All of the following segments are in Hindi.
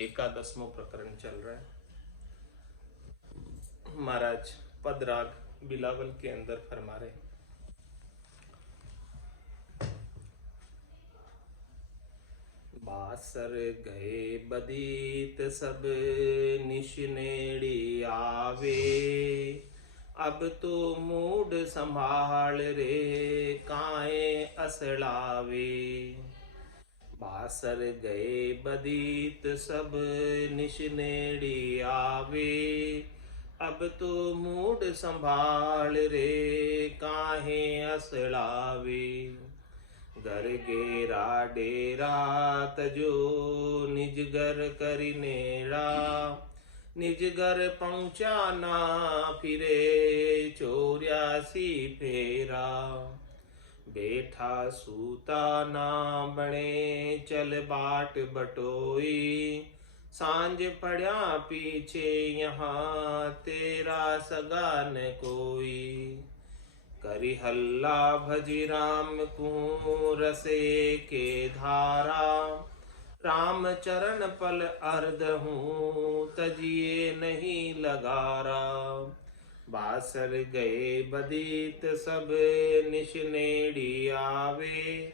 एकादशवां प्रकरण चल रहा है। महाराज पदराग बिलावल के अंदर फरमा रहे, बासर गए बदीत सब निशनेड़ी आवे, अब तो मूड संभाल रे काए असड़ावे। बासर गए बदीत सब निशनेड़ी आवे, अब तो मूड संभाल रे काहे असड़ावे। घर गेरा डेरा तजो निज घर करी नेड़ा, निज घर पहुँचा ना फिरे 84 फेरा। बैठा सूता ना बने चल बाट बटोई, सांझ पड़ा पीछे यहाँ तेरा सगा न कोई। करी हल्ला भजी राम को रसे के धारा, राम चरण पल अर्ध हूँ तजिए नहीं लगारा। बासर गए बदीत सब निशनेड़ी आवे,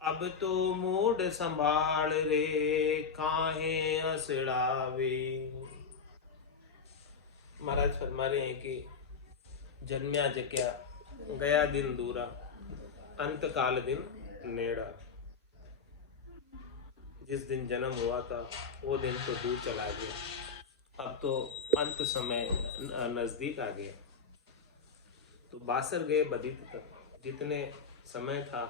अब तो मूड संभाल रे काहे असड़ावे। महाराज फरमा रहे हैं कि जन्म्या जक्या गया दिन दूरा, अंत काल दिन नेड़ा। जिस दिन जन्म हुआ था वो दिन तो दूर चला गया, अब तो अंत समय नजदीक आ गया। तो बासर गए बदीत तक, जितने समय था,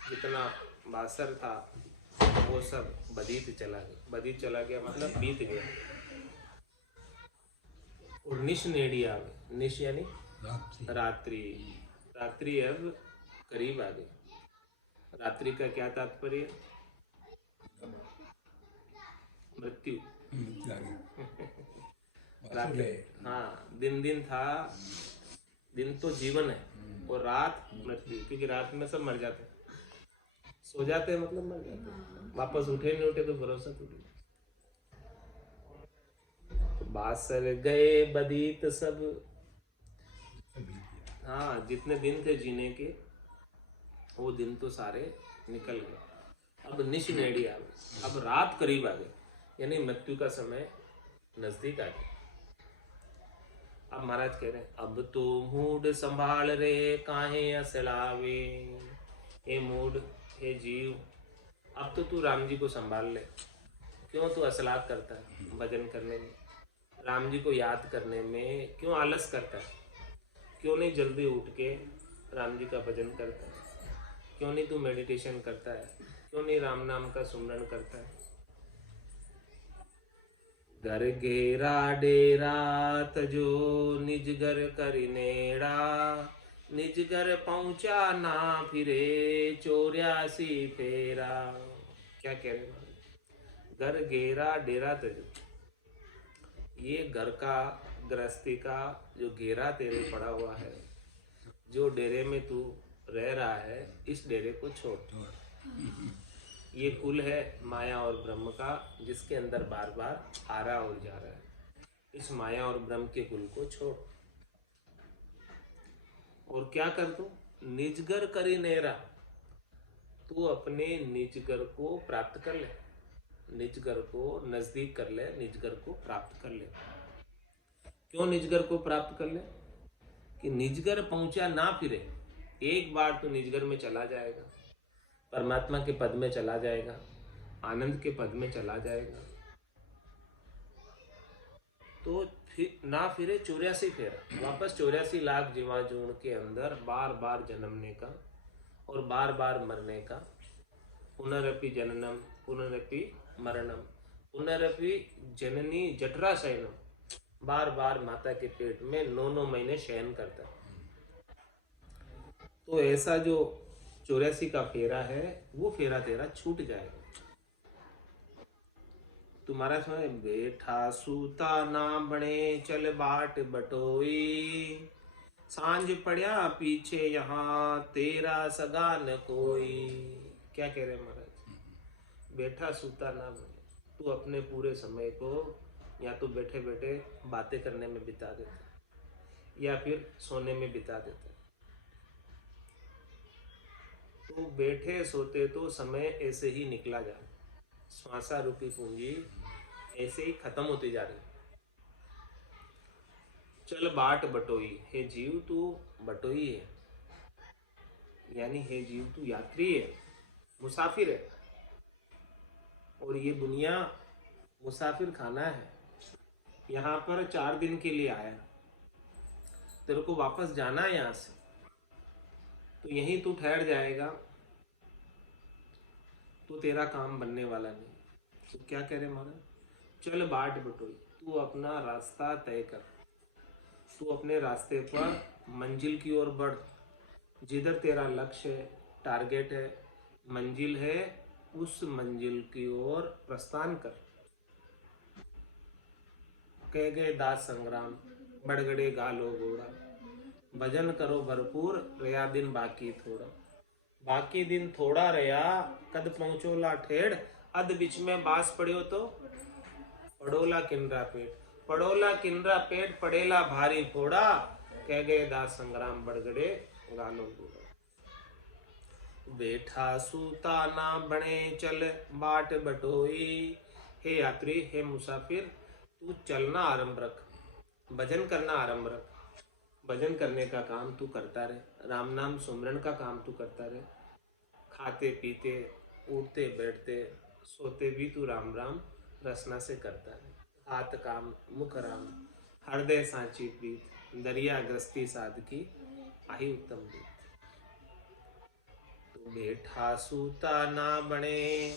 जितना बासर था वो सब बदीत चला गया। बदीत चला गया मतलब बीत गया। और निश नेड़ी आ गई, निश यानी रात्रि। रात्रि अब करीब आ गई। रात्रि का क्या तात्पर्य? मृत्यु। रात्रि, हाँ, दिन दिन था, दिन तो जीवन है और रात मृत्यु, क्योंकि रात में सब मर जाते हैं। सो जाते हैं मतलब मर जाते हैं, वापस उठे नहीं उठे तो भरोसा टूट। बासर गए बदीत सब, हाँ, जितने दिन थे जीने के वो दिन तो सारे निकल गए। अब निश नेड़ी आ गई, अब रात करीब आ गई, यानी मृत्यु का समय नजदीक आ गया। अब महाराज कह रहे हैं, अब तो मूड संभाल रे काहे असड़ावे। हे मूड, हे जीव, अब तो तू राम जी को संभाल ले। क्यों तू असलात करता है भजन करने में, राम जी को याद करने में क्यों आलस करता है? क्यों नहीं जल्दी उठ के राम जी का भजन करता है? क्यों नहीं तू मेडिटेशन करता है? क्यों नहीं राम नाम का सुमरण करता है? घर घेरा डेरा तजो निज घर करी नेड़ा, निज घर पहुंचा ना फिरे 84 फेरा। क्या कह रहे हैं? घर घेरा डेरा तजो, ये घर का, गृहस्थी का जो घेरा तेरे पड़ा हुआ है, जो डेरे में तू रह रहा है, इस डेरे को छोड़। ये कुल है माया और ब्रह्म का, जिसके अंदर बार बार आ रहा और जा रहा है। इस माया और ब्रह्म के कुल को छोड़ और क्या कर तू? निजगर करी नेरा, तू अपने निजगर को प्राप्त कर ले, निजगर को नजदीक कर ले, निजगर को प्राप्त कर ले। क्यों निजगर को प्राप्त कर ले? कि निजगर पहुंचा ना फिरे। एक बार तू निजगर में चला जाएगा, परमात्मा के पद में चला जाएगा, आनंद के पद में चला जाएगा, तो फिर ना फिरे 84 फेरा। वापस 84 लाख जीवाजूण के अंदर बार बार जन्मने का और बार बार मरने का। पुनरपि जननम पुनरपि मरणम पुनरपि जननी जठरा शयनम, बार बार माता के पेट में 9 महीने शयन करता है। तो ऐसा जो 84 का फेरा है, वो फेरा तेरा छूट जाएगा। तुम्हारा समय बैठा सूता ना बने चल बाट बटोई, सांझ पड़ा पीछे यहाँ तेरा सगा न कोई। क्या कह रहे महाराज? बैठा सूता ना बने, तू अपने पूरे समय को या तो बैठे बैठे बातें करने में बिता देता या फिर सोने में बिता देता। तो बैठे सोते तो समय ऐसे ही निकला जा रहा, श्वासा रूपी पूंजी ऐसे ही खत्म होती जा रही। चल बाट बटोई, हे जीव तू बटोई है, यानी हे जीव तू यात्री है, मुसाफिर है, और ये दुनिया मुसाफिर खाना है। यहाँ पर 4 दिन के लिए आया, तेरे को वापस जाना है यहाँ से, तो यहीं तू ठहर जाएगा तो तेरा काम बनने वाला नहीं। तो क्या कह रहे महाराज, चल बाट बटोई, तू अपना रास्ता तय कर, तू अपने रास्ते पर मंजिल की ओर बढ़। जिधर तेरा लक्ष्य है, टारगेट है, मंजिल है, उस मंजिल की ओर प्रस्थान कर। कह गए दास संग्राम, बड़गड़े गालो घोड़ा, भजन करो भरपूर, रया दिन बाकी थोड़ा। बाकी दिन थोड़ा रया, कद पहुंचोला ठेड़, अध बिच में बास पड़ियो तो पड़ोला किन्रा पेट, पड़ोला किन्रा पेट, पड़ेला भारी फोड़ा। कह गए दास संग्राम, बड़गड़े गालो घोड़ा। बैठा सूता ना बने, चल बाट बटोई। हे यात्री, हे मुसाफिर, तू चलना आरंभ रख, भजन करना आरंभ रख। भजन करने का काम तू करता रहे, राम नाम सुमरन का काम तू करता रहे। खाते पीते, उठते बैठते, सोते भी तू राम राम रसना से करता रहे। हाथ काम मुख राम, हृदय सांची प्रीत, दरिया ग्रस्ती साधकी, आही उत्तम प्रीत। तो बैठा सूता ना बने,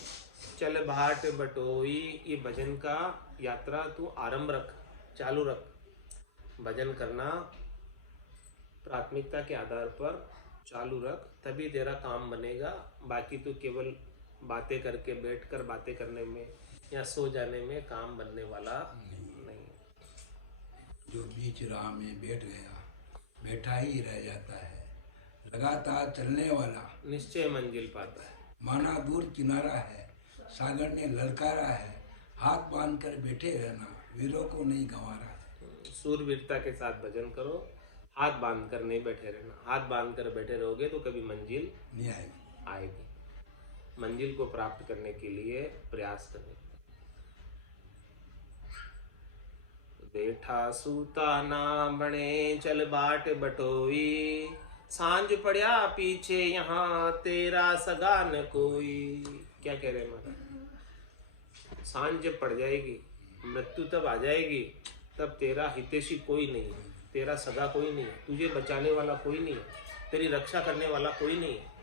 चल भाट बटोई। ये भजन का यात्रा तू आरंभ रख, चालू रख। भजन करना प्राथमिकता के आधार पर चालू रख, तभी तेरा काम बनेगा। बाकी तो केवल बातें करके बैठकर बातें करने में या सो जाने में काम बनने वाला नहीं। जो बीच राह में बैठ गया, बैठा ही रह जाता है। लगातार चलने वाला निश्चय मंजिल पाता है। माना दूर किनारा है, सागर ने ललकारा है, हाथ बांध कर बैठे रहना, वीरों को नहीं गंवारा है। सूरवीरता के साथ भजन करो, हाथ बांध कर नहीं बैठे रहना। हाथ बांध कर बैठे रहोगे तो कभी मंजिल नहीं आएगी। मंजिल को प्राप्त करने के लिए प्रयास करें। बैठा सूता ना बने, चल बाट बटोई। सांझ पड़या पीछे यहाँ, तेरा सगा न कोई। क्या कह रहे महाराज, सांझ जब पड़ जाएगी, मृत्यु तब आ जाएगी, तब तेरा हितैषी कोई नहीं है, तेरा सगा कोई नहीं है, तुझे बचाने वाला कोई नहीं है, तेरी रक्षा करने वाला कोई नहीं है।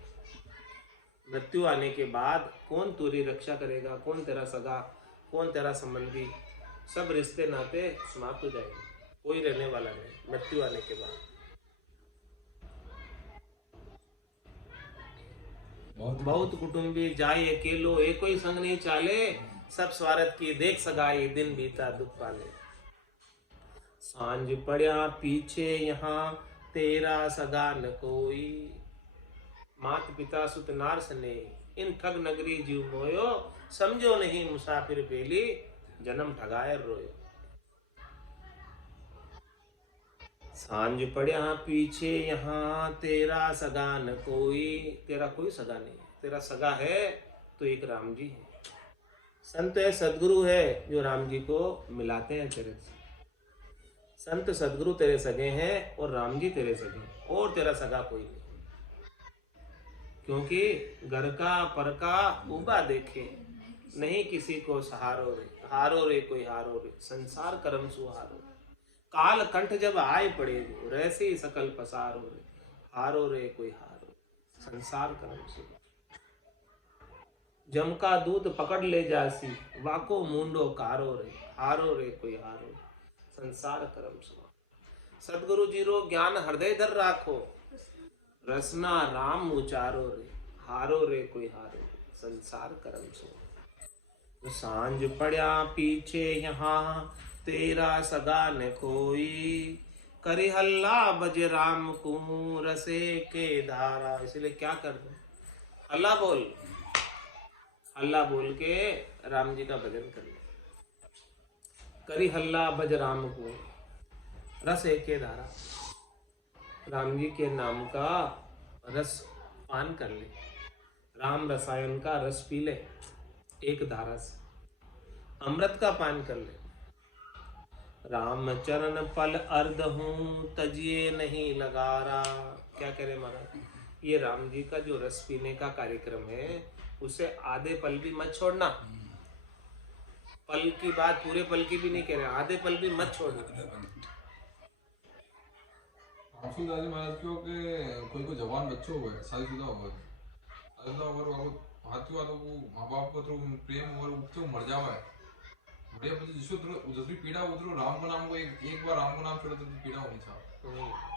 मृत्यु आने के बाद कौन तेरी रक्षा करेगा, कौन तेरा सगा, कौन तेरा संबंधी, सब रिश्ते नाते समाप्त हो जाएंगे, कोई रहने वाला नहीं मृत्यु आने के बाद। बहुत कुटुंबी जाए अकेलो, एक कोई संग नहीं चाले, सब स्वार्थ की देख सगाई, दिन बीता दुख पाले। सांझ पड़या पीछे यहाँ, तेरा सगा न कोई। मात पिता सुत नार सने, इन ठग नगरी जीव मोयो। समझो नहीं मुसाफिर बेली, जन्म ठगायर रोयो। सांझ पड़या पीछे यहाँ, तेरा सगा न कोई। तेरा कोई सगा नहीं, तेरा सगा है तो एक राम जी है। संत है, सदगुरु है, जो राम जी को मिलाते हैं तेरे से। संत सदगुरु तेरे सगे हैं और राम जी तेरे सगे हैं, और तेरा सगा कोई नहीं। क्योंकि घर का पर का उबा देखे, नहीं किसी को सहारो रे। हारो रे कोई हारो रे, संसार कर्म सुहारो। काल कंठ जब आए पड़े, रैसे सकल पसारो रे। हारो रे कोई हारो, संसार कर्म सुहारो। जम का दूत पकड़ ले जासी, वाको मुंडो कारो रे। हारो रे कोई हारो, संसार कर्म सुहारो। सदगुरु जी रो ज्ञान हृदय धर राखो, रसना राम उचारो रे। हारो रे कोई हारो, संसार कर्म सुहारो। सांझ पड़या पीछे यहाँ, तेरा सगा न कोई। करी हल्ला बज राम को, रसे के धारा। इसलिए क्या कर दो, हल्ला बोल, हल्ला बोल के राम जी का भजन कर ले। करी हल्ला भज राम को, रस एके धारा। राम जी के नाम का रस पान कर ले, राम रसायन का रस पी ले एक धारा से, अमृत का पान कर ले। राम चरण पल अर्ध हूँ, तजिए नहीं लगारा। क्या करे महाराज, ये राम जी का जो रस पीने का कार्यक्रम है उसे आधे पल भी मत छोड़ना। पल की बात पूरे पल की भी नहीं कह रहे, आधे पल भी मत छोड़ना। रामसूलदास जी महाराज क्यों के कोई जवान बच्चों हुए शादीशुदा हुए, शादीशुदा होकर हाथी वालों को माँ बाप को तो प्रेम और उपचो मर जावा है बढ़िया। मुझे जिसको दूसरी पीड़ा उतरो राम को नाम को एक बार राम को नाम छोड़े तो पीड़ा होनी चाहिए।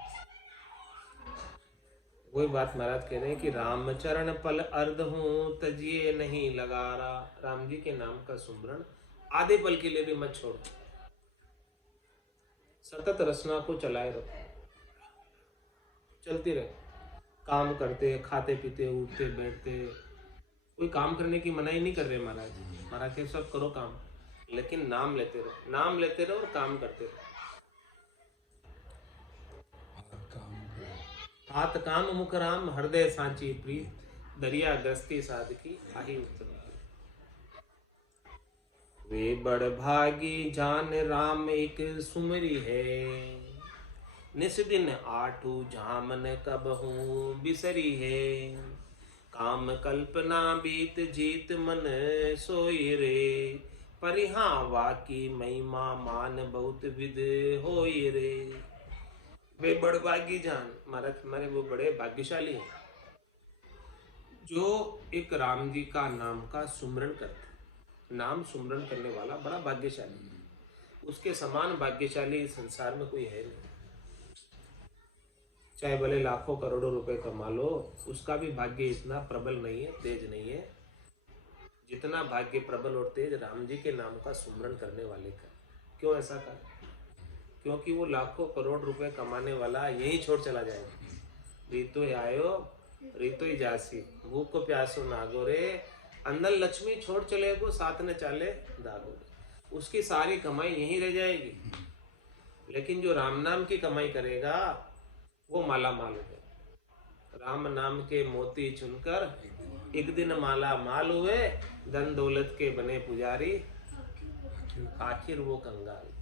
वही बात महाराज कह रहे हैं कि राम चरण पल अर्ध हूँ, तजिए नहीं लगारा। राम जी के नाम का सुमरण आधे पल के लिए भी मत छोड़, सतत रचना को चलाए रखो, चलती रहे। काम करते, खाते पीते, उठते बैठते, कोई काम करने की मनाही नहीं कर रहे महाराज। महाराज के सब करो काम, लेकिन नाम लेते रहो, नाम लेते रहो और काम करते रहो। हाथ काम मुख राम, हृदय सांची प्रीत, दरिया ग्रस्ती साधकी आही उत्तम। वे बड़ भागी जान राम एक सुमरी है, निस दिन आठू झामन कबहू बिसरी है। काम कल्पना बीत जीत मन सोई रे, परिहा वाकी महिमा मान बहुत विद होई रे। वे बड़भागी जान, महाराज हमारे वो बड़े भाग्यशाली हैं जो एक राम जी का नाम का सुमरण करते। नाम सुमरण करने वाला बड़ा भाग्यशाली है, उसके समान भाग्यशाली इस संसार में कोई है नहीं। चाहे भले लाखों करोड़ों रुपए कमा लो, उसका भी भाग्य इतना प्रबल नहीं है, तेज नहीं है जितना भाग्य प्रबल और तेज राम जी के नाम का सुमरण करने वाले का। क्यों ऐसा कहा? क्योंकि वो लाखों करोड़ रुपए कमाने वाला यही छोड़ चला जाएगा। रीतो आयो रीतो ही जासी, भूख को प्यासो नागो रे, अंदर लक्ष्मी छोड़ चले को साथ न चाले दागो रे। उसकी सारी कमाई यहीं रह जाएगी, लेकिन जो राम नाम की कमाई करेगा वो माला माल हो गया। राम नाम के मोती चुनकर एक दिन माला माल हुए, धन दौलत के बने पुजारी, आखिर वो कंगाल।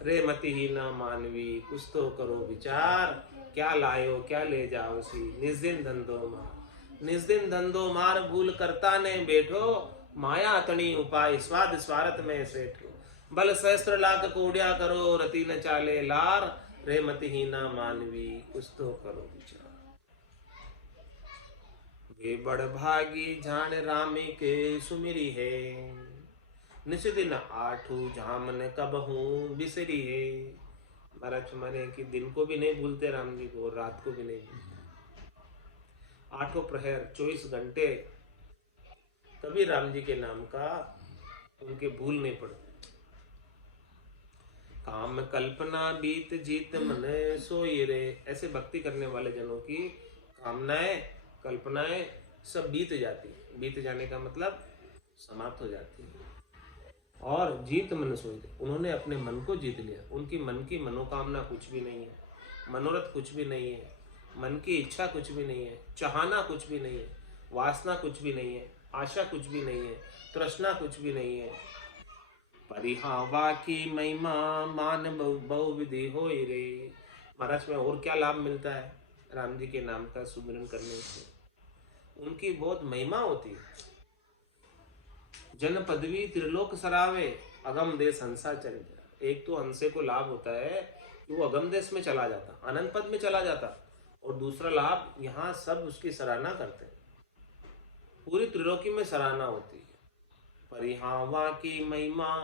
रे मति ही ना मानवी, कुछ तो करो विचार, क्या लायो क्या ले जाओ सी, निस्दिन धंधो मार। निस्दिन धंधो मार भूल करता ने बैठो, माया तणी उपाय स्वाद स्वार्थ में सेठो। बल सहस्त्र लाख कोड़िया करो, रति न चाले लार, रे मति ही ना मानवी, कुछ तो करो विचार। वे बड़ भागी जान रामी के सुमिरी है, निस दिन आठू झामन कबहू बिसरी है। महाराज हमारे कि दिन को भी नहीं भूलते राम जी को, रात को भी नहीं भूलते। आठों प्रहर 24 घंटे कभी राम जी के नाम का उनके भूल नहीं पड़ते। काम कल्पना बीत जीत मन सोई रे। ऐसे भक्ति करने वाले जनों की कामनाएं कल्पनाएं सब बीत जाती है। बीत जाने का मतलब समाप्त हो जाती है। और जीत मन सोई रे, उन्होंने अपने मन को जीत लिया। उनकी मन की मनोकामना कुछ भी नहीं है, मनोरथ कुछ भी नहीं है, मन की इच्छा कुछ भी नहीं है, चाहना कुछ भी नहीं है, वासना कुछ भी नहीं है, आशा कुछ भी नहीं है, तृष्णा कुछ भी नहीं है। परिहावा की महिमा मान बहु विधि होई रे। महाराज में और क्या लाभ मिलता है राम जी के नाम का सुमिरन करने से? उनकी बहुत महिमा होती है। जन पदवी त्रिलोक सरावे, अगम देश हंसा चल जाए। एक तो हंसे को लाभ होता है कि वो अगम देश में चला जाता, अनंत पद में चला जाता, और दूसरा लाभ यहाँ सब उसकी सराहना करते हैं, पूरी त्रिलोकी में सराहना होती है। परिहावा की महिमा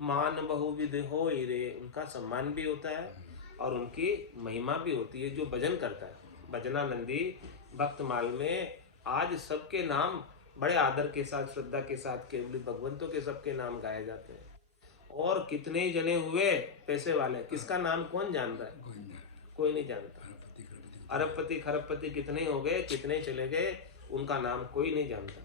मान बहुविध होई रे। उनका सम्मान भी होता है और उनकी महिमा भी होती है। जो भजन करता है, भजनानंदी भक्तमाल में आज सबके नाम बड़े आदर के साथ, श्रद्धा के साथ, केवली भगवंतों के सबके नाम गाए जाते हैं। और कितने ही जने हुए पैसे वाले, किसका नाम कौन जानता है? कोई नहीं जानता। अरबपति खरबपति कितने हो गए, कितने चले गए, उनका नाम कोई नहीं जानता।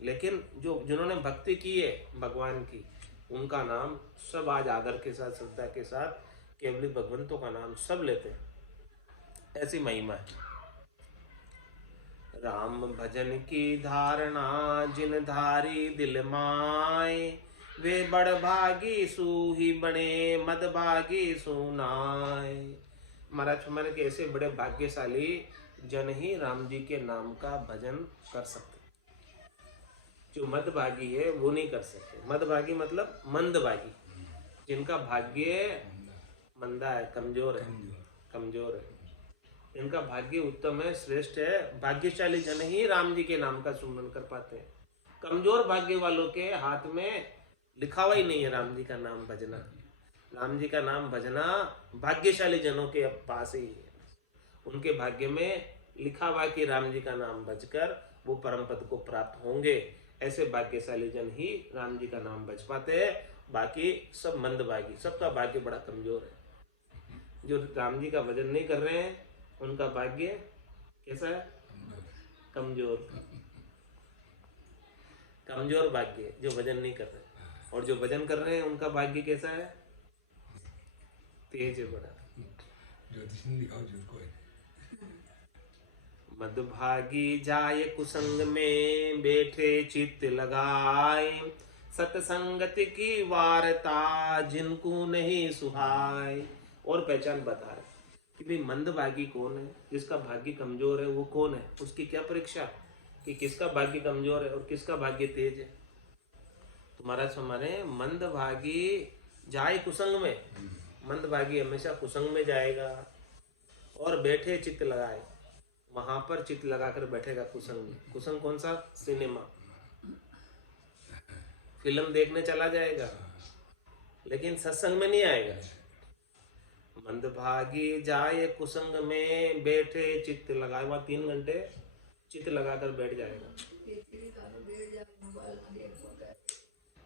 लेकिन जो जिन्होंने भक्ति की है भगवान की, उनका नाम सब आज आदर के साथ, श्रद्धा के साथ, केवली भगवंतों का नाम सब लेते हैं। ऐसी महिमा है। राम भजन की धारणा जिन धारी दिल माए, वे बड़ भागी सूही बने मद भागी सुनाए। महाराज हमारे के ऐसे बड़े भाग्यशाली जन ही राम जी के नाम का भजन कर सकते। जो मदभागी है वो नहीं कर सकते। मदभागी मतलब मंदभागी, जिनका भाग्य मंदा है, कमजोर है, कमजोर है, इनका भाग्य उत्तम है, श्रेष्ठ है। भाग्यशाली जन ही राम जी के नाम का सुमरन कर पाते हैं। कमजोर भाग्य वालों के हाथ में लिखा हुआ ही नहीं है राम जी का नाम भजना। राम जी का नाम भजना भाग्यशाली जनों के पास ही है। उनके भाग्य में लिखा हुआ कि राम जी का नाम भजकर वो परम पद को प्राप्त होंगे। ऐसे भाग्यशाली जन ही राम जी का नाम भज पाते हैं। बाकी सब मंदभागी, सबका भाग्य बड़ा कमजोर है। जो राम जी का भजन नहीं कर रहे हैं उनका भाग्य कैसा है? कमजोर, कमजोर भाग्य, जो भजन नहीं कर रहे। और जो भजन कर रहे हैं उनका भाग्य कैसा है? तेज है बड़ा। मदभागी जाय कुसंग में बैठे चित्त लगाए, सतसंगत की वार्ता जिनको नहीं सुहाय। और पहचान बता रहे कि भाई मंदभागी कौन है, जिसका भाग्य कमजोर है वो कौन है, उसकी क्या परीक्षा कि किसका भाग्य कमजोर है और किसका भाग्य तेज है। तो महाराज हमारे मंदभागी जाए कुसंग में, मंदभागी हमेशा कुसंग में जाएगा और बैठे चित्त लगाए, वहां पर चित्त लगाकर बैठेगा कुसंग में। कुसंग कौन सा? सिनेमा, फिल्म देखने चला जाएगा लेकिन सत्संग में नहीं आएगा। मंदभागी जाए कुसंग में बैठे चित्त लगाए, वहां 3 घंटे चित्त लगाकर बैठ जाएगा।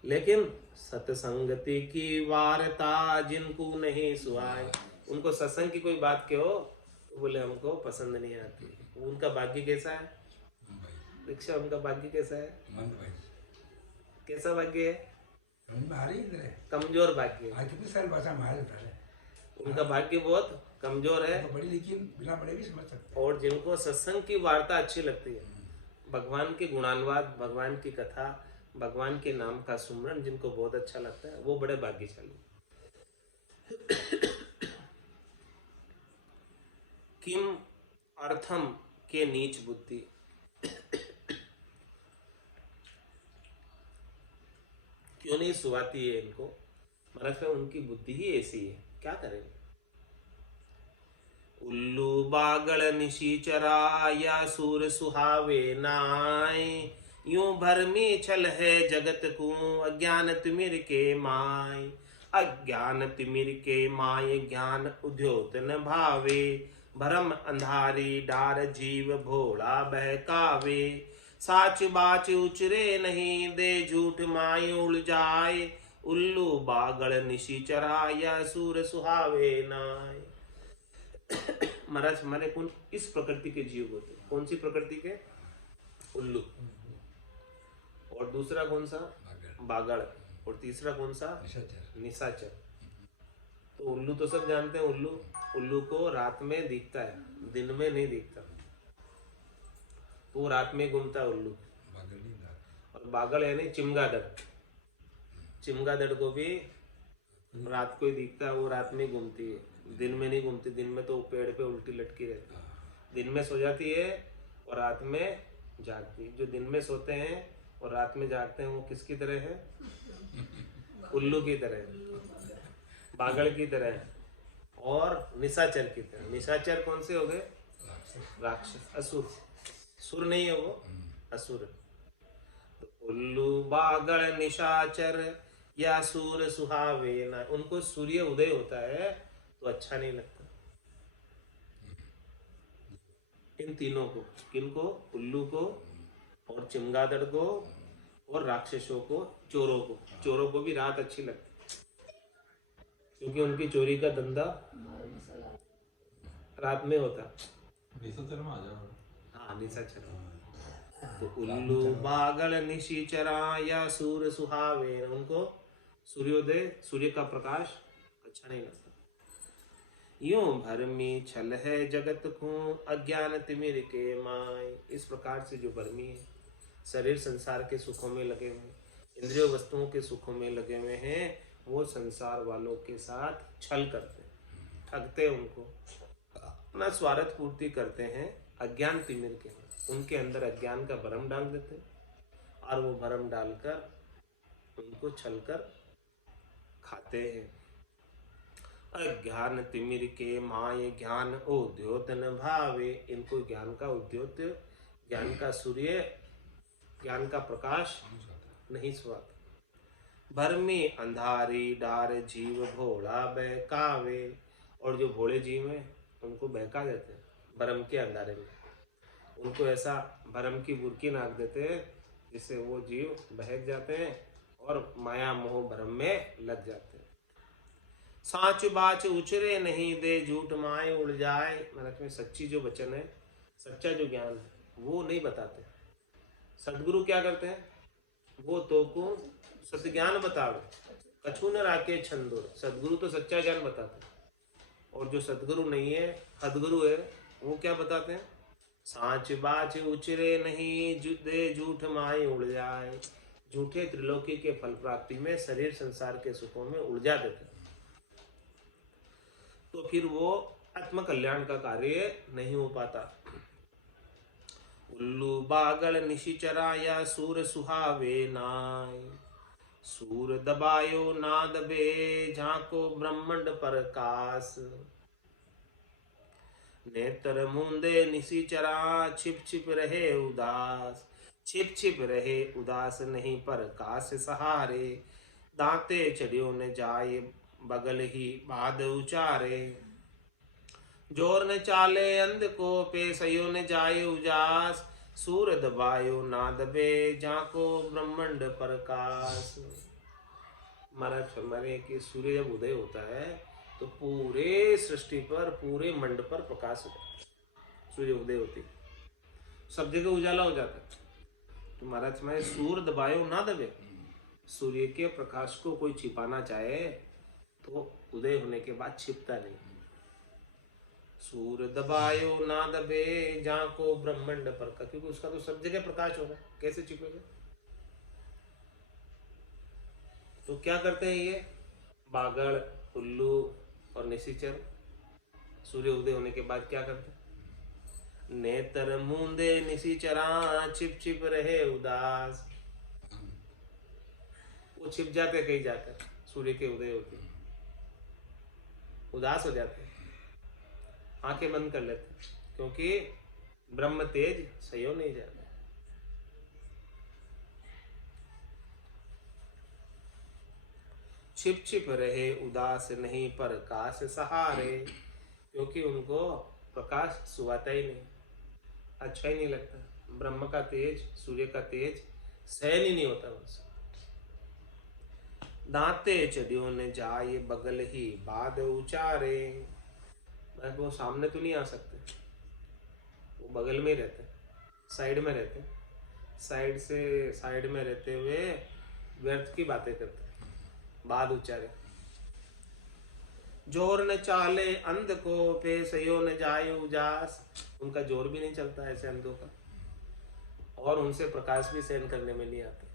लेकिन सत्संगति की वार्ता जिनको नहीं सुहाए, उनको सत्संग की कोई बात कहो तो बोले हमको पसंद नहीं आती। उनका भाग्य कैसा है? दीक्षा, उनका भाग्य कैसा है? कैसा भाग्य है? कमजोर भाग्य। उनका भाग्य बहुत कमजोर है। बड़ी लेकिन बिना बड़े भी समझ सकते। और जिनको सत्संग की वार्ता अच्छी लगती है, भगवान के गुणानुवाद, भगवान की कथा, भगवान के नाम का सुमरन जिनको बहुत अच्छा लगता है, वो बड़े भाग्यशाली। किम अर्थम के नीच बुद्धि, क्यों नहीं सुहाती है इनको? महाराज उनकी बुद्धि ही ऐसी है, क्या करेंगे। उल्लू बागड़ निशीचरा या सूर सुहावे नाय, यूं भरमी छल है जगत को अज्ञान तिमिर के माय। अज्ञान तिमिर के माय ज्ञान उद्योत न भावे, भरम अंधारी डार जीव भोला बहकावे। साच बाच उचरे नहीं दे झूठ माय उड़ जाए, उल्लू बागड़ निशीचरा या सूर सुहावे नाय। महाराज हमारे कौन इस प्रकृति के जीव होते? कौन सी प्रकृति के? उल्लू। और दूसरा कौन सा? बागड़। और तीसरा कौन सा? निशाचर। तो उल्लू तो सब जानते हैं। उल्लू को रात में दिखता है, दिन में नहीं दिखता। तो रात में घूमता है उल्लू। और बागड़ यानी चिमगादड़। चिमगादड़ को भी रात को ही दिखता है, वो रात में घूमती है, दिन में नहीं घूमती। दिन में तो पेड़ पे उल्टी लटकी रहती है, दिन में सो जाती है और रात में जागती है। जो दिन में सोते हैं और रात में जागते हैं वो किसकी तरह है? उल्लू की तरह, बागड़ की तरह और निशाचर की तरह। निशाचर कौन से हो गए? राक्षस, असुर। सुर नहीं है वो, असुर। तो उल्लू बागड़ निशाचर या सूर सुहावे ना, उनको सूर्य उदय होता है तो अच्छा नहीं लगता। इन तीनों को, किनको? उल्लू को और चिमगादड़ को और राक्षसों को, चोरों को। चोरों को भी रात अच्छी लगती क्योंकि उनकी चोरी का धंधा रात में होता। निशाचर में आ जाओ। हाँ, निशाचर। तो उल्लू बागल निशिचरा या सूर्य सुहावे, उनको सूर्योदय, सूर्य का प्रकाश अच्छा नहीं लगता। यूं भरमी छल है जगत को, अज्ञान तिमिर के माय। इस प्रकार से जो भरमी है, शरीर संसार के सुखों में लगे हुए, इंद्रिय वस्तुओं के सुखों में लगे हुए हैं, वो संसार वालों के साथ छल करते हैं, ठगते हैं उनको, अपना स्वार्थ पूर्ति करते हैं। अज्ञान तिमिर के, उनके अंदर अज्ञान का भरम डाल देते हैं और वो भरम डालकर उनको छलकर खाते हैं। अज्ञान तिमिर के माय ज्ञान उद्योत न भावे, इनको ज्ञान का उद्योत, ज्ञान का सूर्य, ज्ञान का प्रकाश नहीं सुहाता। भरमी अंधारी डार जीव भोला बहकावे, और जो भोले जीव हैं उनको बहका देते हैं भरम के अंधारे में, उनको ऐसा भरम की बुरकी नाक देते हैं जिससे वो जीव बहक जाते हैं और माया मोह भरम में लग जाते हैं। साच बाच उचरे नहीं दे, झूठ माए उड़ जाए। महाराज में सच्ची जो वचन है, सच्चा जो ज्ञान है, वो नहीं बताते। सदगुरु क्या करते हैं, वो तो को सत्य ज्ञान बतावे, कछु न राके छंदो। सदगुरु तो सच्चा ज्ञान बताते हैं, और जो सदगुरु नहीं है, सदगुरु है, वो क्या बताते हैं, साच बाच उचरे नहीं दे, झूठ माए उड़ जाए। झूठे त्रिलोकी के फल प्राप्ति में, शरीर संसार के सुखों में उलझा देते हैं, तो फिर वो आत्म कल्याण का कार्य नहीं हो पाता। उल्लू बागल निशिचरा या सूर सुहावे नाय, सूर दबायो ना दबे, झांको ब्रह्मंड प्रकाश। नेत्र मूंदे निशिचरा, छिप छिप रहे उदास। छिप छिप रहे उदास नहीं प्रकाश सहारे, दांते चढ़ियो न जाए बगल ही बाद उचारे। जोर न चाले अंध को, पेशयो न जाए उजास। सूर दबायो ना दबे, झांको ब्रह्मंड प्रकाश। महाराज फरमाने कि सूर्य जब उदय होता है तो पूरे सृष्टि पर, पूरे मंड पर प्रकाश हो जाता है। सूर्य उदय होती सब जगह उजाला हो जाता है। तो महाराज फरमाए सूर दबायो ना दबे, सूर्य के प्रकाश को कोई छिपाना चाहे तो उदय होने के बाद छिपता नहीं। सूर दबायो ना दबे, झांको ब्रह्मंड प्रकाश, क्योंकि उसका तो सब जगह प्रकाश होगा, कैसे छिपेगा। तो क्या करते हैं ये बागड़, उल्लू और निशिचर, सूर्य उदय होने के बाद क्या करते हैं, नेत्र मूंदे निशिचरा, छिप छिप रहे उदास। वो छिप जाते कहीं जाकर, सूर्य के उदय होते उदास हो जाते हैं, आंखें बंद कर लेते, क्योंकि ब्रह्म तेज सयो नहीं जाता। छिप छिप रहे उदास नहीं प्रकाश सहारे, क्योंकि उनको प्रकाश सुहाता ही नहीं, अच्छा ही नहीं लगता। ब्रह्म का तेज, सूर्य का तेज सहन ही नहीं होता उनसे। दांते चढ़ियो न जाए बगल ही बाद उचारे, वो सामने तो नहीं आ सकते, वो बगल में ही रहते, साइड में रहते, साइड से साइड में रहते हुए व्यर्थ की बातें करते, बाद उचारे। जोर न चाले अंध को, पेशयो न जाए उजास। उनका जोर भी नहीं चलता ऐसे अंधों का, और उनसे प्रकाश भी सहन करने में नहीं आता।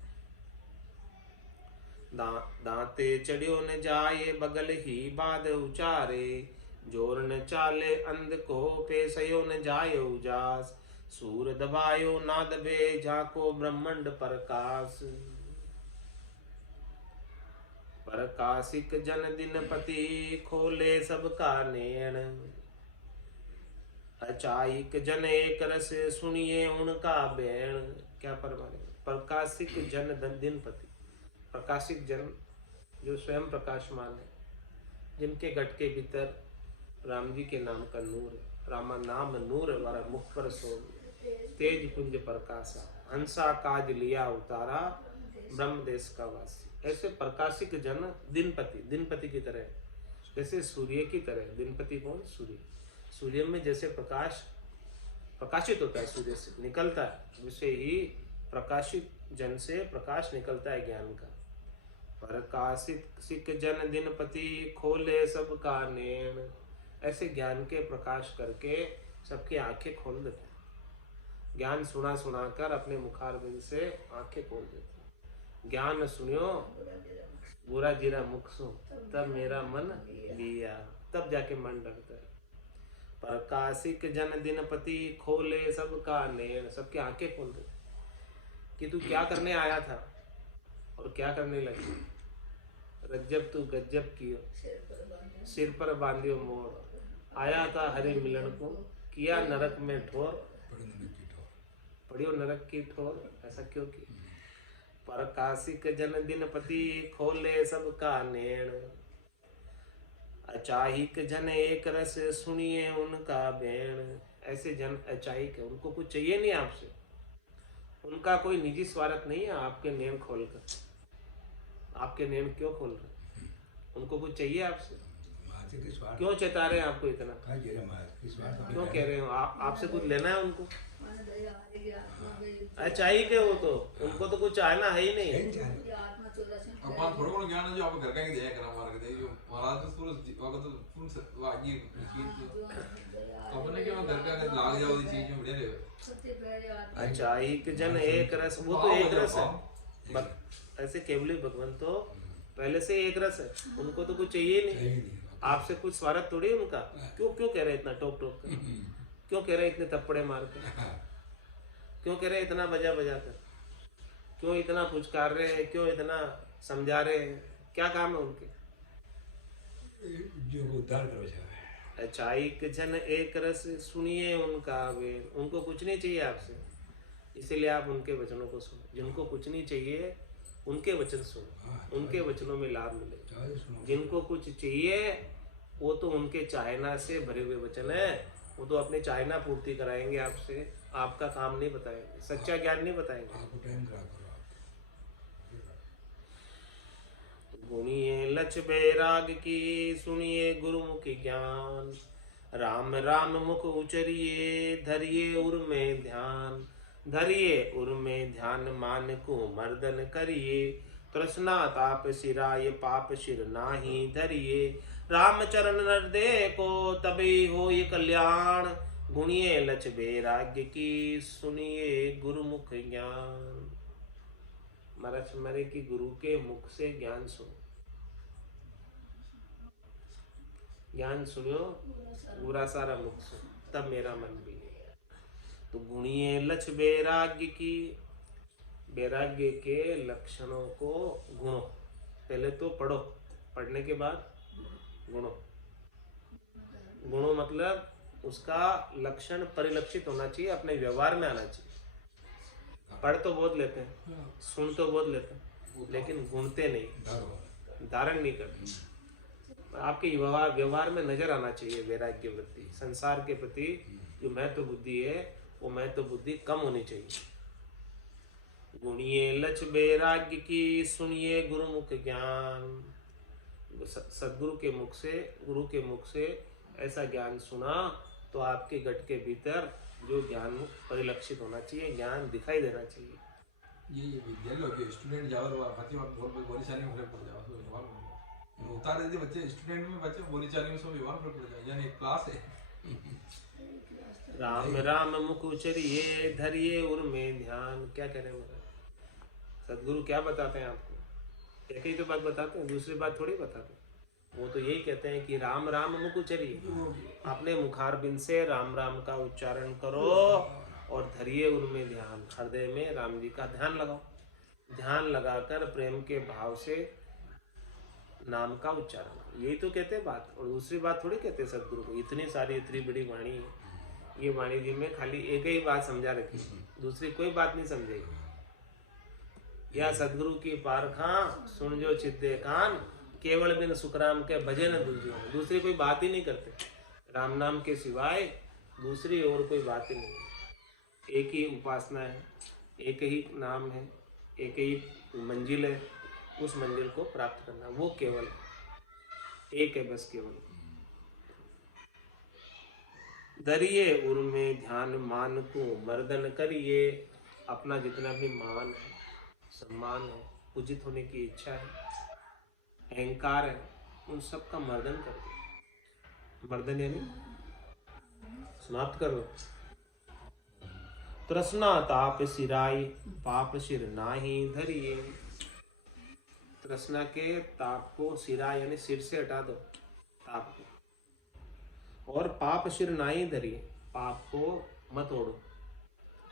दांते चढ़ियो न जाए बगल ही बाद उचारे, जोर न चाले अंध को, पेशयो न जाए उजास। सूर दबायो ना दबे, झांको ब्रह्मंड प्रकाश। प्रकाशिक जन दिन पति, खोले सबका नैन। अचाइक जन एक रस, सुनिए उनका बैण। क्या परमाने, प्रकाशिक जन दिन पति, प्रकाशिक जन जो स्वयं प्रकाशमान है, जिनके घट के भीतर राम जी के नाम का नूर है, रामा नाम नूर वाला मुख पर सो, तेज पुंज प्रकाशा, हंसा काज लिया उतारा, ब्रह्म देश का वासी। ऐसे प्रकाशिक जन दिनपति, दिनपति की तरह, जैसे सूर्य की तरह। दिनपति कौन, सूर्य। सूर्य में जैसे प्रकाश प्रकाशित होता है, सूर्य से निकलता है, वैसे ही प्रकाशित जन से प्रकाश निकलता है ज्ञान का। प्रकाशित सिक जन दिन पति खोले सब का नैन, ऐसे ज्ञान के प्रकाश करके सबकी आंखें खोल देते हैं। ज्ञान सुना सुना कर अपने मुखारबिंद से आंखें खोल देते हैं। ज्ञान सुनियो बुरा जीरा मुख सो, तब मेरा मन लिया, तब जाके मन डरता है। प्रकाशिक जन दिन पति खोले सबका नैन, सबकी आंखें खोल देते कि तू क्या करने आया था और क्या करने लगी। रज्जब तू गज्जब कियो, सिर पर बांधियो मोर, आया था हरि मिलन को, किया नरक में ठोर, पढ़ियो नरक की ठोर, ऐसा क्यों किया। प्रकाशिक जन दिन पति खोले सबका नैन, अचाहिक जन एक रस सुनिए उनका बैन, ऐसे जन अचाहिक है, उनको कुछ चाहिए नहीं आपसे, उनका कोई निजी स्वार्थ नहीं है आपके नैन खोलकर। आपके नैन क्यों खोल रहे, उनको कुछ चाहिए आपसे, क्यों चेता रहे हैं आपको इतना, क्यों कह रहे हो आपसे कुछ लेना है उनको। चाहिए के वो तो, उनको तो कुछ चाहना है ही नहीं। अपन थोड़ा बहुत ज्ञान है जो आप घर का ही दिया करा मार के दे, जो महाराज तो पूरा वक्त तो पूर्ण वागी अपने के घर का लाग जाओ दी चीज में बढ़िया रहे। चाहिए कि जन एक रस, वो तो एक रस है, ऐसे केवली भगवान तो पहले से एक रस है, उनको तो कुछ चाहिए नहीं आपसे, कुछ स्वार्थ थोड़ी है उनका। क्यों क्यों कह रहे इतना टोक टोक कर, क्यों कह रहे इतने थप्पड़े मार कर, क्यों कह रहे इतना बजा बजा कर, क्यों इतना पुचकार रहे हैं, क्यों इतना समझा रहे हैं, क्या काम है उनके। जो उद्धार करो। अचाइक जन एक रस सुनिए उनका वेन, उनको कुछ नहीं चाहिए आपसे, इसीलिए आप उनके वचनों को सुनो। जिनको कुछ नहीं चाहिए उनके वचन सुनो, उनके वचनों में लाभ मिले। जिनको कुछ चाहिए वो तो उनके चाहना से भरे हुए वचन है, वो तो अपनी चाहना पूर्ति कराएंगे आपसे, आपका काम नहीं बताएंगे, सच्चा ज्ञान नहीं बताएंगे। गुणिए लक्ष्य बैराग की सुनिए गुरुमुखी ज्ञान, राम राम मुख उचरिए धरिए उर में ध्यान, धरिए उर में ध्यान मान को मर्दन करिए, तृष्णा ताप सिराय पाप सिर नाही धरिए, राम चरण नर दे को तभी हो ये कल्याण, गुणिए लक्ष्य बैराग्य की सुनिए गुरुमुख ज्ञान। महाराज मरे की गुरु के मुख से ज्ञान सुनो, ज्ञान सुनियो पूरा सारा मुख सुनो, तब मेरा मन भी। तो गुणिए लक्ष्य वैराग्य की, वैराग्य के लक्षणों को गुणो, पहले तो पढ़ो, पढ़ने के बाद गुणो। गुणो मतलब उसका लक्षण परिलक्षित होना चाहिए, अपने व्यवहार में आना चाहिए। पढ़ तो बहुत लेते हैं, सुन तो बहुत लेते हैं, लेकिन गुणते नहीं, धारण नहीं करते। आपके व्यवहार में नजर आना चाहिए वैराग्य वृत्ति। संसार के प्रति जो महत्व बुद्धि है वो महत्व बुद्धि कम होनी चाहिए। गुणिए लक्ष्य वैराग्य की सुनिए गुरुमुख ज्ञान, सदगुरु के मुख से, गुरु के मुख से ऐसा ज्ञान सुना तो आपके गट के भीतर जो ज्ञान परिलक्षित होना चाहिए, ज्ञान दिखाई देना चाहिए। ये विद्यालय के स्टूडेंट जावर बच्चे बहुत बोली चाली में पड़ जाओ, तो व्यवहार उतार देते बच्चे, स्टूडेंट में बच्चे बोली चाली में सब व्यवहार पड़ जाए, यानी एक क्लास है। राम राम मुख उचरिए धरिए उर में ध्यान, क्या कह रहे हैं महाराज सदगुरु, क्या बताते हैं आपको? एक ही तो बात बताते हैं, दूसरी बात थोड़ी बताते हैं। वो तो यही कहते हैं कि राम राम मुख उचरिए, अपने मुखारबिंद से राम राम का उच्चारण करो और धरिए उनमें ध्यान, हृदय में राम जी का ध्यान लगाओ। ध्यान लगाकर प्रेम के भाव से नाम का उच्चारण, यही तो कहते हैं बात। और दूसरी बात थोड़ी कहते सदगुरु को। इतनी सारी इतनी बड़ी वाणी है, ये वाणी जी में खाली एक ही बात समझा रखी, दूसरी कोई बात नहीं समझेगी। या सदगुरु की पारखा सुन जो चित्ते कान, केवल बिन सुखराम के भजन दूजियो, दूसरी कोई बात ही नहीं करते। राम नाम के सिवाय दूसरी और कोई बात ही नहीं। एक ही उपासना है, एक ही नाम है, एक ही मंजिल है, उस मंजिल को प्राप्त करना, वो केवल एक है, बस केवल। धरिए उर्मे ध्यान मान को मर्दन करिए। अपना जितना भी मान है, सम्मान है, पूजित होने की इच्छा है, अहंकार है, उन सब का मर्दन कर दो। मर्दन यानी समाप्त कर दो। तृष्णा ताप सिराई पाप सिर नाही धरिए। तृष्णा के ताप को सिरा यानी सिर से हटा दो, ताप को। और पाप सिर नाही धरिए, पाप को मत ओढ़ो।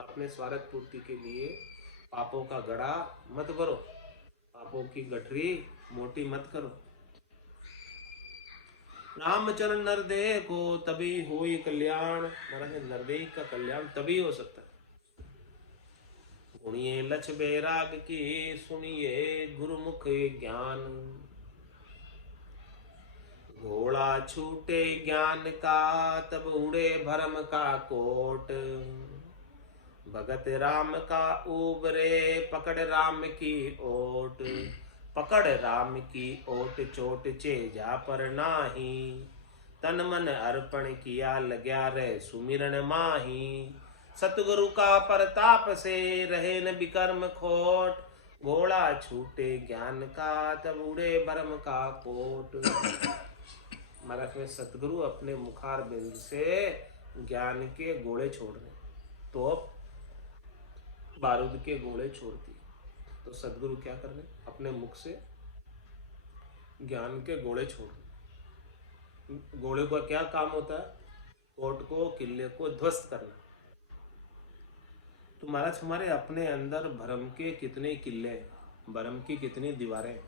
अपने स्वार्थ पूर्ति के लिए पापों का गड़ा मत भरो, पापों की गठरी मोटी मत करो। रामचरण नरदेह को तभी होई कल्याण। महाराज नरदेह का कल्याण तभी हो सकता है। गुणिये लक्ष बैराग की सुनिए गुरुमुख ज्ञान। घोड़ा छूटे ज्ञान का तब उड़े भरम का कोट। भगत राम का उबरे पकड़ राम की ओट। पकड़ राम की ओट चोट चेजा पर नाही। तन मन अर्पण किया लग्या रे सुमिरन माही। सतगुरु का परताप से रहे न विकर्म खोट। घोड़ा छूटे ज्ञान का तब उड़े भरम का कोट। महाराज में सतगुरु अपने मुखार बिंद से ज्ञान के गोले छोड़ रहे, तो बारूद के गोले छोड़ती। तो सतगुरु क्या कर रहे, अपने मुख से ज्ञान के गोले छोड़ रहे। गोले का क्या काम होता है, कोट को, किले को ध्वस्त करना। तो महाराज हमारे अपने अंदर भ्रम के कितने किले, भ्रम की कितनी दीवारें,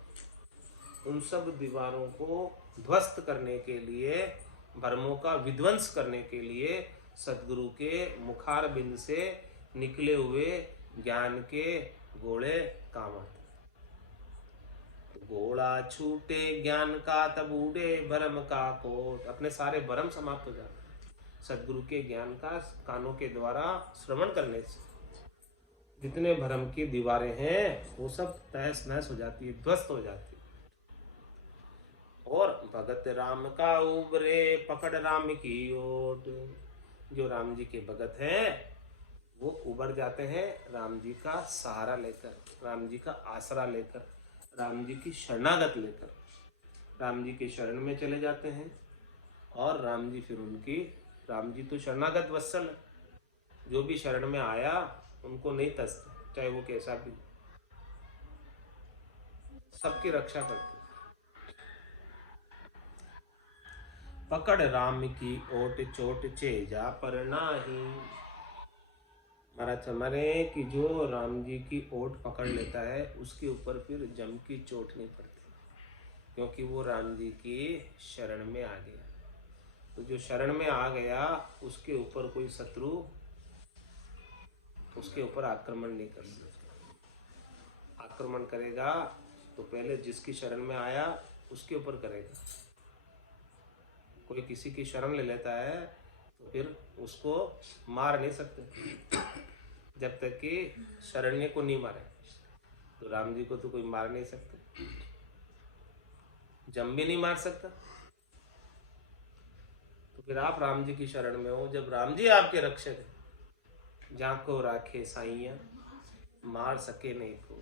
उन सब दीवारों को ध्वस्त करने के लिए, भ्रमों का विध्वंस करने के लिए सतगुरु के मुखार बिंद से निकले हुए ज्ञान के गोले काम आते। घोड़ा छूटे ज्ञान का तब उड़े भरम का कोट। अपने सारे भरम समाप्त हो जाते सतगुरु के ज्ञान का कानों के द्वारा श्रवण करने से। जितने भरम की दीवारें हैं वो सब तहस नहस हो जाती है, ध्वस्त हो जाती है। और भगत राम का उबरे पकड़ राम की ओट। जो राम जी के भगत हैं वो उबर जाते हैं राम जी का सहारा लेकर, राम जी का आसरा लेकर, राम जी की शरणागत लेकर। राम जी के शरण में चले जाते हैं और राम जी फिर उनकी, राम जी तो शरणागत वत्सल है, जो भी शरण में आया उनको नहीं तसते, चाहे वो कैसा भी, सबकी रक्षा करते। पकड़ राम की ओट चोट चेजा पर नाही। महाराज हमारे कि जो राम जी की ओट पकड़ लेता है उसके ऊपर फिर जम की चोट नहीं पड़ती, क्योंकि वो राम जी की शरण में आ गया। तो जो शरण में आ गया उसके ऊपर कोई शत्रु उसके ऊपर आक्रमण नहीं कर सकता। आक्रमण करेगा तो पहले जिसकी शरण में आया उसके ऊपर करेगा। कोई किसी की शरण ले लेता है तो फिर उसको मार नहीं सकते जब तक कि शरण्य को नहीं मारे। तो राम जी को तो कोई मार नहीं सकता, जम भी नहीं मार सकता। तो फिर आप राम जी की शरण में हो, जब राम जी आपके रक्षक हैं। जाको राखे साइया मार सके नहीं को।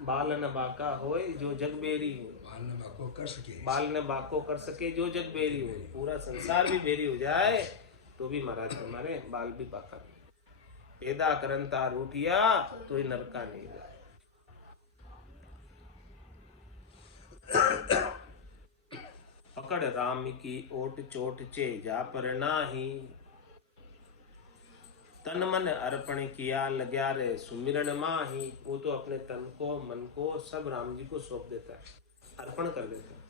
बाल न बाका होए जो जग बेरी हो। बाल न बाको कर सके, बाल न बाको कर सके जो जग बेरी हो। पूरा संसार भी बेरी हो जाए तो भी महाराज हमारे बाल भी बाका नहीं। पैदा करंता रूठिया तो ही नरका नहीं जाए। पकड़ राम की ओट चोट चेजा पर नाही। तन मन अर्पण किया लग्या रे सुमिरन माही। वो तो अपने तन को, मन को सब राम जी को सौंप देता है, अर्पण कर देता है।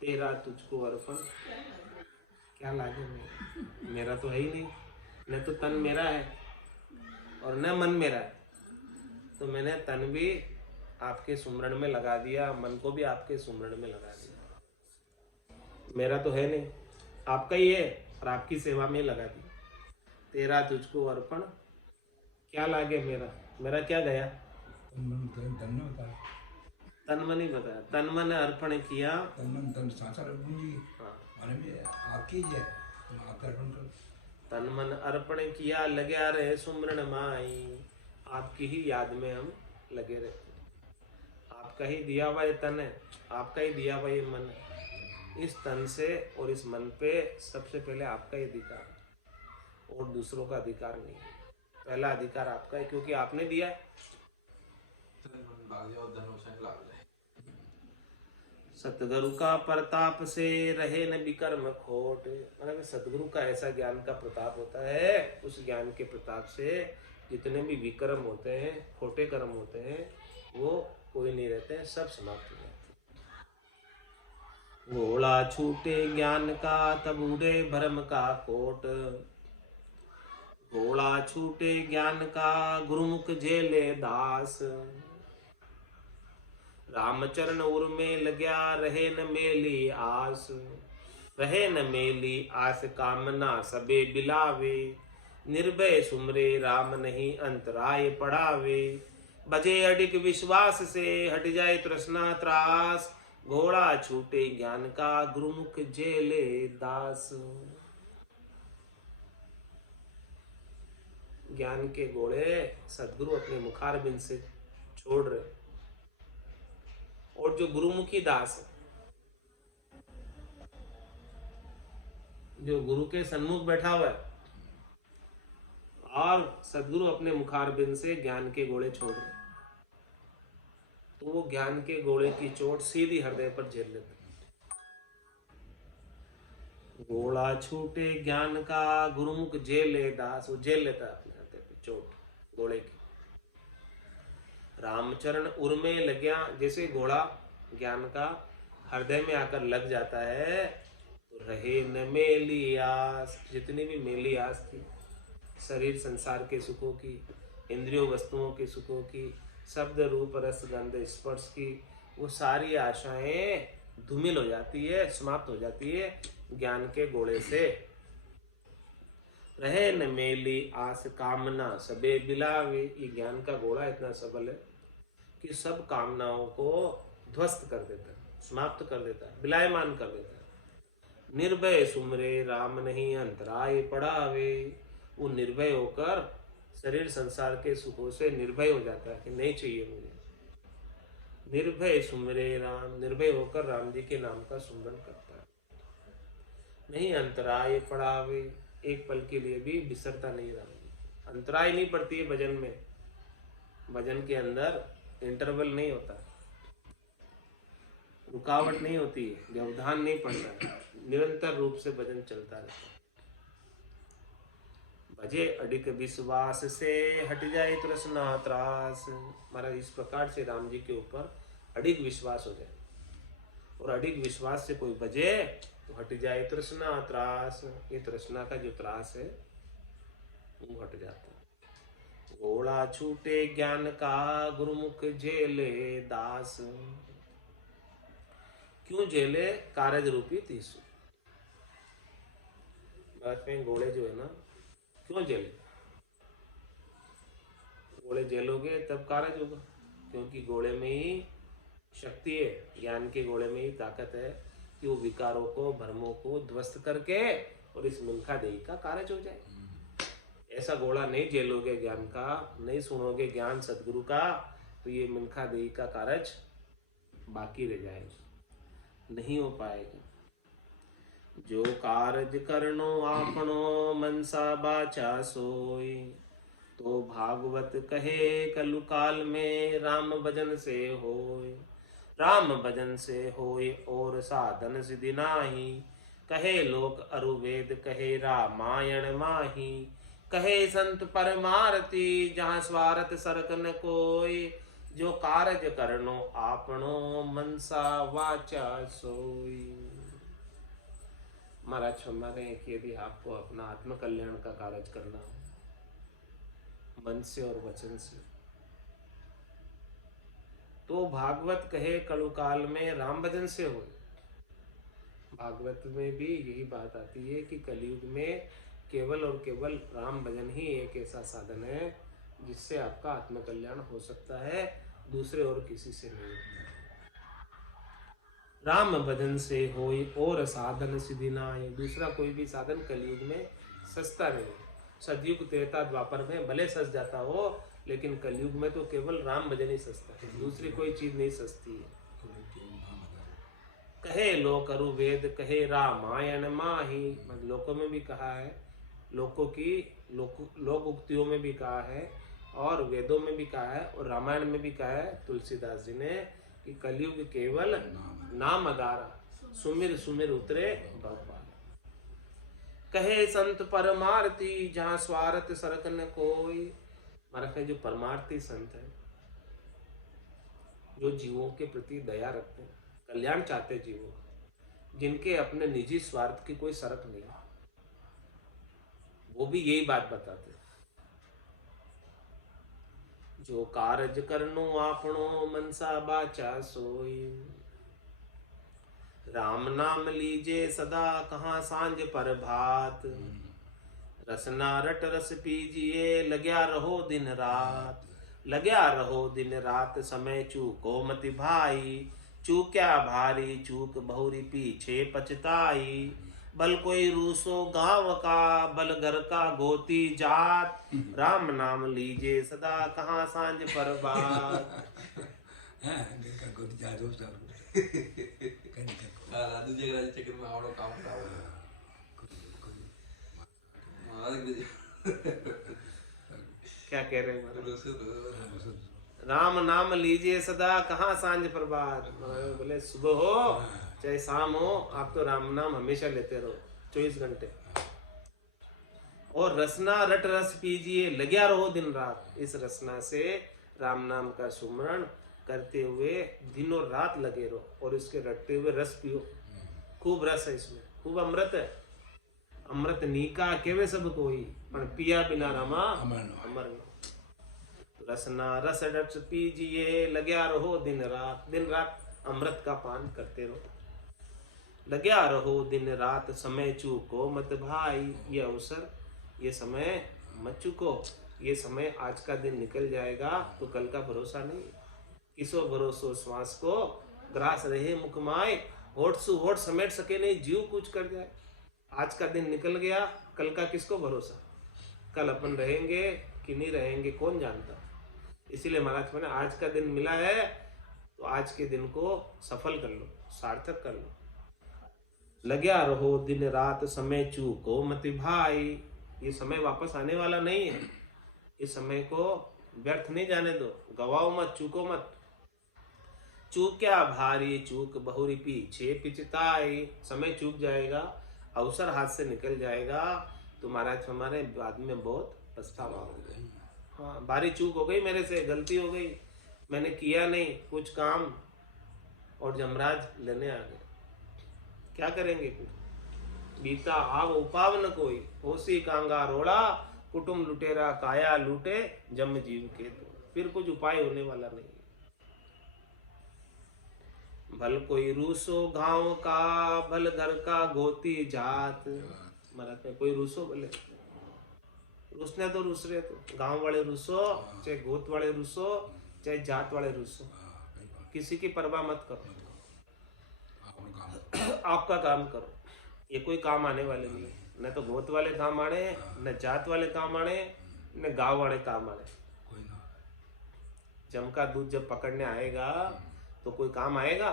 तेरा तुझको अर्पण क्या लागे, मेरा तो है ही नहीं, न तो तन मेरा है और न मन मेरा है। तो मैंने तन भी आपके सुमरण में लगा दिया, मन को भी आपके सुमरण में लगा दिया। मेरा तो है नहीं, आपका ही है और आपकी सेवा में लगा दिया। तेरा तुझको अर्पण क्या लागे, मेरा क्या गया। तन मन ही बताया, तन मन अर्पण किया। तन मन तन सांसार पूंजी माने में आपकी है, तुम आपका अर्पण करो। तन मन अर्पण किया लग्या रहे सुमरन माई। आपकी ही याद में हम लगे रहते हैं। आपका ही दिया हुआ ये तन है, आपका ही दिया हुआ ये मन है। इस तन से और इस मन पे सबसे पहले आपका ही अधिकार है और दूसरों का अधिकार नहीं है। पहला अधिकार आपका है क्योंकि आपने दिया है। तन मन लाग जाए और धन वचन लाग जाए। सतगुरु का प्रताप से रहे न विकर्म खोट। मतलब सतगुरु का ऐसा ज्ञान का प्रताप होता है, उस ज्ञान के प्रताप से जितने भी विकर्म होते हैं, खोटे कर्म होते हैं, वो कोई नहीं रहते हैं, सब समाप्त हो जाते हैं। घोड़ा छूटे ज्ञान का तब उड़े भरम का कोट। घोड़ा छूटे ज्ञान का गुरुमुख झेले दास। रामचरण उर में लग्या रहे न मेली आस। रहे न मेली आस कामना सबे बिलावे। निर्भय सुमरे राम नहीं अंतराय पड़ावे। बजे अडिक विश्वास से हट जाए तृष्णा त्रास। घोड़ा छूटे ज्ञान का गुरुमुख झेले दास। ज्ञान के घोड़े सदगुरु अपने मुखारबिंद से छोड़ रहे। और जो गुरुमुखी दास है, जो गुरु के सन्मुख बैठा हुआ है और सदगुरु अपने मुखारबिंद से ज्ञान के घोड़े छोड़ रहे, तो वो ज्ञान के घोड़े की चोट सीधी हृदय पर झेल लेता। घोड़ा छूटे ज्ञान का गुरुमुख झेले दास। वो झेल लेता है अपने हृदय पे चोट घोड़े की। रामचरण उर में लग्या, जैसे घोड़ा ज्ञान का हृदय में आकर लग जाता है तो रहे न मेली आस। जितनी भी मेली आस थी, शरीर संसार के सुखों की, इंद्रियों वस्तुओं के सुखों की, शब्द रूप रस गंध स्पर्श की, वो सारी आशाएं धूमिल हो जाती है, समाप्त हो जाती है ज्ञान के घोड़े से। रहे न मेली आस कामना सबे बिलावे। ये ज्ञान का घोड़ा इतना सबल है कि सब कामनाओं को ध्वस्त कर देता है, समाप्त कर देता है, बिलायमान कर देता है। निर्भय सुमरे राम नहीं अंतराय पड़ावे। वो निर्भय होकर शरीर संसार के सुखों से निर्भय हो जाता है कि नहीं चाहिए मुझे। निर्भय सुमरे राम, निर्भय होकर राम जी के नाम का सुमरन करता है। नहीं अंतराय पड़ावे, एक पल के लिए भी बिसरता नहीं राम जी। अंतराय नहीं पड़ती है भजन में। भजन के अंदर इंटरवल नहीं होता, रुकावट नहीं होती है, व्यवधान नहीं पड़ता, निरंतर रूप से भजन चलता रहता है। भजे अडिक विश्वास से हट जाए तृष्णा त्रास। महाराज इस प्रकार से राम जी के ऊपर अडिग विश्वास हो जाए, और अडिग विश्वास से कोई भजे तो हट जाए तृष्णा त्रास। ये तृष्णा का जो त्रास है वो हट जाता है। घोड़ा छूटे ज्ञान का गुरुमुख झेले दास। क्यों झेले? कारज रूपी तीसु। बात में घोड़े जो है ना, क्यों झेले? घोड़े झेलोगे तब कारज होगा, क्योंकि घोड़े में ही शक्ति है, ज्ञान के घोड़े में ही ताकत है कि वो विकारों को, भ्रमों को ध्वस्त करके और इस मिल्खा देही का कारज हो जाए। ऐसा घोड़ा नहीं झेलोगे ज्ञान का, नहीं सुनोगे ज्ञान सदगुरु का, तो ये मिल्खा देही का कारज बाकी रह जाएगा, नहीं हो पाएगा। जो कारज करनो आपनो मनसा बाचा सोई। तो भागवत कहे कलु काल में राम भजन से होय। राम भजन से होय और साधन सिद्धि नाही। कहे लोक अरुवेद कहे रामायण माही। कहे संत परमारती जहाँ स्वार्थ सरक न कोय। जो कारज करनो आपनो मनसा वाचा सोई। महाराज क्षमा करें कि यदि आपको अपना आत्म कल्याण का कार्य करना हो मन से और वचन से, तो भागवत कहे कलु काल में राम भजन से हो। भागवत में भी यही बात आती है कि कलयुग में केवल और केवल राम भजन ही एक ऐसा साधन है जिससे आपका आत्म कल्याण हो सकता है, दूसरे और किसी से नहीं। राम भजन से होई और साधन सिद्धि नाय। दूसरा कोई भी साधन कलयुग में सस्ता नहीं है। सतयुग त्रेता द्वापर में भले सस जाता हो, लेकिन कलयुग में तो केवल राम भजन ही सस्ता है, दूसरी कोई चीज नहीं सस्ती है। कहे लोक अरु वेद कहे रामायण माही, मतलब लोकों में भी कहा है, लोकों की लोक उक्तियों में भी कहा है, और वेदों में भी कहा है, और रामायण में भी कहा है तुलसीदास जी ने कि कलयुग केवल नाम आधारा, सुमिर सुमिर उतरे भगवान। कहे संत परमार्थी जहाँ स्वार्थ सरक न कोई, हमारा जो परमार्थी संत है, जो जीवों के प्रति दया रखते हैं, कल्याण चाहते जीवों, जिनके अपने निजी स्वार्थ की कोई सरक नहीं, वो भी यही बात बताते हैं। जो कारज करनो आपनो मनसा बाचा सोई, राम नाम लीजे सदा कहाँ सांझ पर भात, रसना रट रस पीजिए लग्या रहो दिन रात, लग्या रहो दिन रात समय चूको मति भाई, चूक्या भारी चूक बहुरी पीछे पछताई, बल कोई रूसो गांव का बल घर का गोती जात, राम नाम लीजे सदा कहाँ सांझ पर बात। दूजे राज्य चक्कर में आवड़ो काम करावो क्या कह रहे हैं? राम नाम लीजिए सदा कहाँ सांझ प्रभात, बोले सुबह हो चाहे शाम हो, आप तो राम नाम हमेशा लेते रहो 24 घंटे। और रसना रट रस पीजिए लग्या रहो दिन रात, इस रसना से राम नाम का सुमरण करते हुए दिनों रात लगे रहो, और इसके रटते हुए रस पियो। खूब रस है इसमें, खूब अमृत है। अमृत नीका केवे सब कोई, पर पिया बिना रमा अमर न। रसना रस रस पीजिए लग्या रहो दिन रात अमृत का पान करते रहो, लग्या रहो दिन रात समय चूको मत भाई। ये अवसर, ये समय मत चूको, ये समय आज का दिन निकल जाएगा तो कल का भरोसा नहीं। किसो भरोसो श्वास को ग्रास रहे मुखमाए, होठ सु होठ समेट सके नहीं जीव कुछ कर जाए। आज का दिन निकल गया, कल का किसको भरोसा, कल अपन रहेंगे कि नहीं रहेंगे कौन जानता। इसीलिए महाराज मैंने आज का दिन मिला है तो आज के दिन को सफल कर लो, सार्थक कर लो। लग्या रहो दिन रात समय चूको मति भाई, ये समय वापस आने वाला नहीं है, इस समय को व्यर्थ नहीं जाने दो, गवाओ मत, चूको मत। चूक क्या भारी चूक बहुरी पीछे पिचताई, समय चूक जाएगा, अवसर हाथ से निकल जाएगा तो महाराज हमारे बाद में बहुत पछतावा होगा। हाँ, भारी चूक हो गई, मेरे से गलती हो गई, मैंने किया नहीं कुछ काम, और जमराज लेने आ गए, क्या करेंगे फिर। बीता आव उपाव न कोई, होसी कांगा रोड़ा, कुटुंब लुटेरा काया लूटे, जम जीव के तो फिर कुछ उपाय होने वाला नहीं। भल कोई रूसो गांव का भल घर का गोती जात, महाराज में कोई रूसो, भले रूसने तो रूस रहे, तो गांव वाले रूसो, चाहे गोत वाले रूसो, चाहे जात वाले रूसो, किसी की परवाह मत करो, आपका काम करो। ये कोई काम आने वाले नहीं, न तो गोत वाले काम आने, न जात वाले काम आने, न गांव वाले काम आने। जम का दूध जब पकड़ने आएगा तो कोई काम आएगा।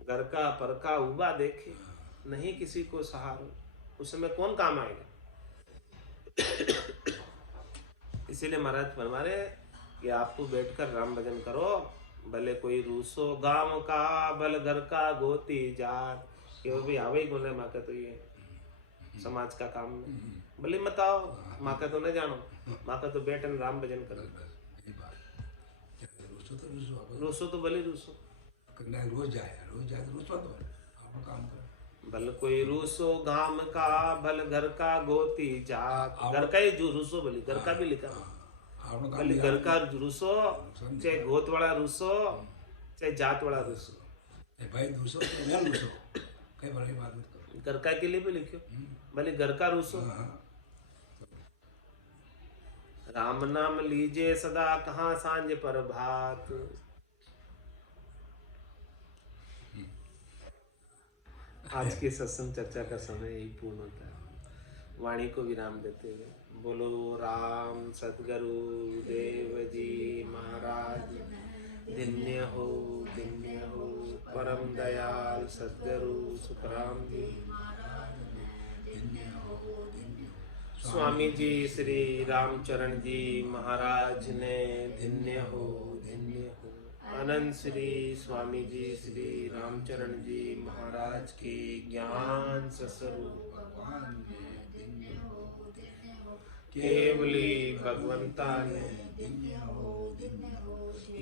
घर का परका उबा देखे नहीं किसी को सहारो, उस समय कौन काम आएगा। इसीलिए महाराज फरमा रहे कि आपको बैठकर राम भजन करो, भले कोई रूसो गांव का भल घर का गोती जात, ये भी आवे ही बोले माँ का, तो ये समाज का काम में भले मत आओ, माँ का तो न जानो, माँ का तो बैठन राम भजन करो। रूसो तो भले रूसो, रोज जाए तो रूसो तो आप काम करो। भल कोई रूसो गांव का भल घर का गोती जात, घर का ही जो रूसो, भले घर का भी लिखा, भले घर का रूसो, चाहे गोत वाला रूसो, चाहे जात वाला रूसो, भाई रूसो तो मैं रूसो, कई बड़ी बात मत करो। घर का के लिए भी लिखो, भले घर का रूसो। राम नाम लीजे सदा कहाँ सांझ पर भात, आज के सत्संग चर्चा का समय यही पूर्ण होता है। वाणी को विराम देते हुए बोलो राम सद्गुरु देव जी महाराज धन्य हो परम दयाल सद्गुरु सुखराम जी स्वामी जी श्री रामचरण जी महाराज ने धन्य हो अनंत श्री स्वामी जी श्री रामचरण जी महाराज के ज्ञान स्वरूप केवली भगवंता ने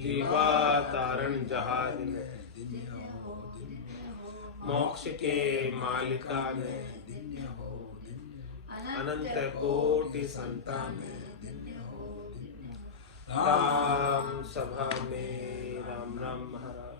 जीवा तारण जहाज ने मोक्ष के मालिका ने अनंत कोटि संतान राम सभा में राम राम महाराज।